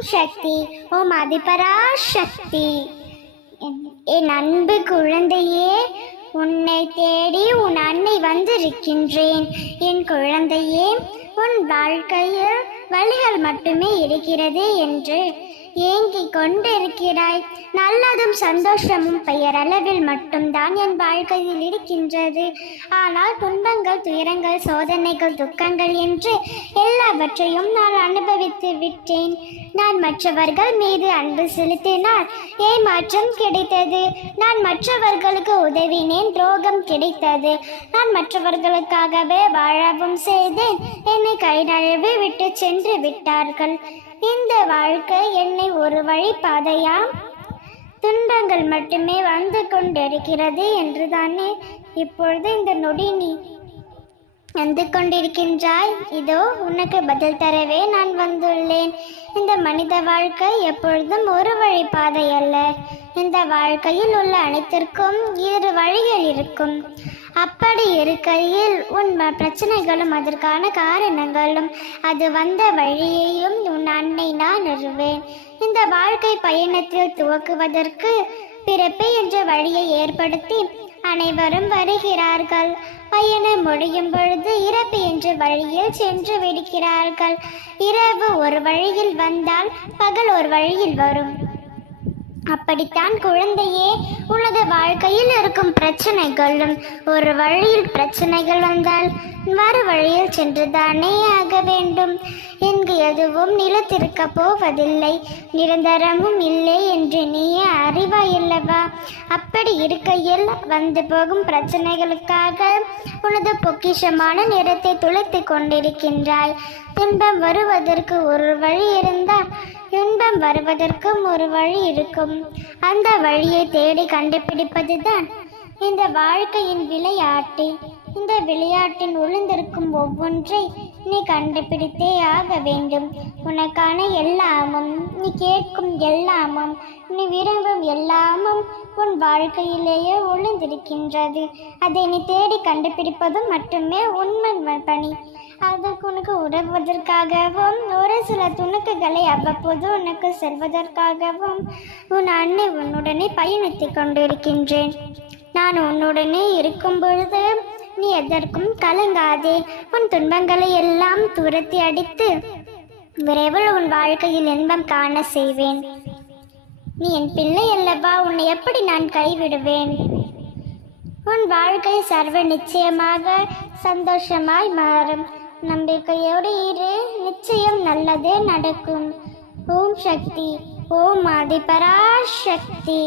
சக்தி ஓம் மதிபரா சக்தி என்- என் அன்பு குழந்தையே உன்னை தேடி உன் அன்னை வந்திருக்கின்றேன். என் குழந்தையே உன் வாழ்க்கையில் வழிகள் மட்டுமே இருக்கிறது என்று ஏங்கிக் கொண்டிருக்கிறாய். நல்லதும் சந்தோஷமும் பெயரளவில் மட்டும்தான் என் வாழ்க்கையில் இருக்கின்றது. ஆனால் துன்பங்கள் துயரங்கள் சோதனைகள் துக்கங்கள் என்று எல்லாவற்றையும் நான் அனுபவித்து விட்டேன். நான் மற்றவர்கள் மீது அன்பு செலுத்தினால் ஏமாற்றம் கிடைத்தது. நான் மற்றவர்களுக்கு உதவினேன் துரோகம் கிடைத்தது. நான் மற்றவர்களுக்காகவே வாழவும் செய்தேன். என்னை கை நழுவி விட்டு சென்று விட்டார்கள். இந்த வாழ்க்கை என்னை ஒரு வழி பாதையா துன்பங்கள் மட்டுமே வந்து கொண்டிருக்கிறது என்று தானே இப்பொழுது இந்த நொடி நீ வந்து கொண்டிருக்கின்றாய். இதோ உனக்கு பதில் தரவே நான் வந்துள்ளேன். இந்த மனித வாழ்க்கை எப்பொழுதும் ஒரு வழி பாதை அல்ல. இந்த வாழ்க்கையில் உள்ள அனைத்திற்கும் இரு வழிகள் இருக்கும். அப்படி இருக்கையில் உன் ம- பிரச்சனைகளும் அதற்கான காரணங்களும் அது வந்த வழியையும் உன் அன்னை நான் நிறுவேன் இந்த வாழ்க்கை பயணத்தில் துவக்குவதற்கு பிறப்பு என்ற வழியை ஏற்படுத்தி அனைவரும் வருகிறார்கள். பயணம் முடியும் பொழுது இறப்பு என்ற வழியில் சென்று விடுகிறார்கள். இரவு ஒரு வழியில் வந்தால் பகல் ஒரு வழியில் வரும். அப்படித்தான் குழந்தையே உனது வாழ்க்கையில் இருக்கும் பிரச்சனைகளும் ஒரு வழியில் பிரச்சனைகள் வந்தால் மறு வழியில் சென்று தானே ஆக வேண்டும். இங்கு எதுவும் நிலத்திருக்க போவதில்லை நிரந்தரமும் இல்லை என்று நீயே அறிவாயல்லவா அப்படி இருக்கையில் வந்து போகும் பிரச்சனைகளுக்காக உனது பொக்கிஷமான நிறத்தை துளைத்து கொண்டிருக்கின்றாய். துன்பம் வருவதற்கு ஒரு வழி இருந்தால் இன்பம் வருவதற்கும் ஒரு வழி இருக்கும். அந்த வழியை தேடி கண்டுபிடிப்பதுதான் இந்த வாழ்க்கையின் விளையாட்டு. இந்த விளையாட்டின் ஒளிந்திருக்கும் ஒவ்வொன்றை நீ கண்டுபிடித்தே ஆக வேண்டும். உனக்கான எல்லாமும் நீ கேட்கும் எல்லாமும் நீ விரும்பும் எல்லாமும் உன் வாழ்க்கையிலேயே ஒளிந்திருக்கின்றது அதை நீ தேடி கண்டுபிடிப்பதும் மட்டுமே உண்மை பணி. அதற்கு உனக்கு உதவுவதற்காகவும் ஒரு சில துணுக்குகளை அவ்வப்போது உனக்கு செல்வதற்காகவும் உன் அன்னை உன்னுடனே பயணித்துக் கொண்டிருக்கின்றேன். நான் உன்னுடனே இருக்கும் பொழுது நீ எதற்கும் கலங்காதே. உன் துன்பங்களை எல்லாம் துரத்தி அடித்து விரைவில் உன் வாழ்க்கையில் இன்பம் காண செய்வேன். நீ என் பிள்ளை அல்லவா? உன்னை எப்படி நான் கைவிடுவேன்? உன் வாழ்க்கை சர்வ நிச்சயமாக சந்தோஷமாய் மாறும். நம்பிக்கையோடு இரு நிச்சயம் நல்லதே நடக்கும். ஓம் சக்தி ஓம் ஆதிபராசக்தி.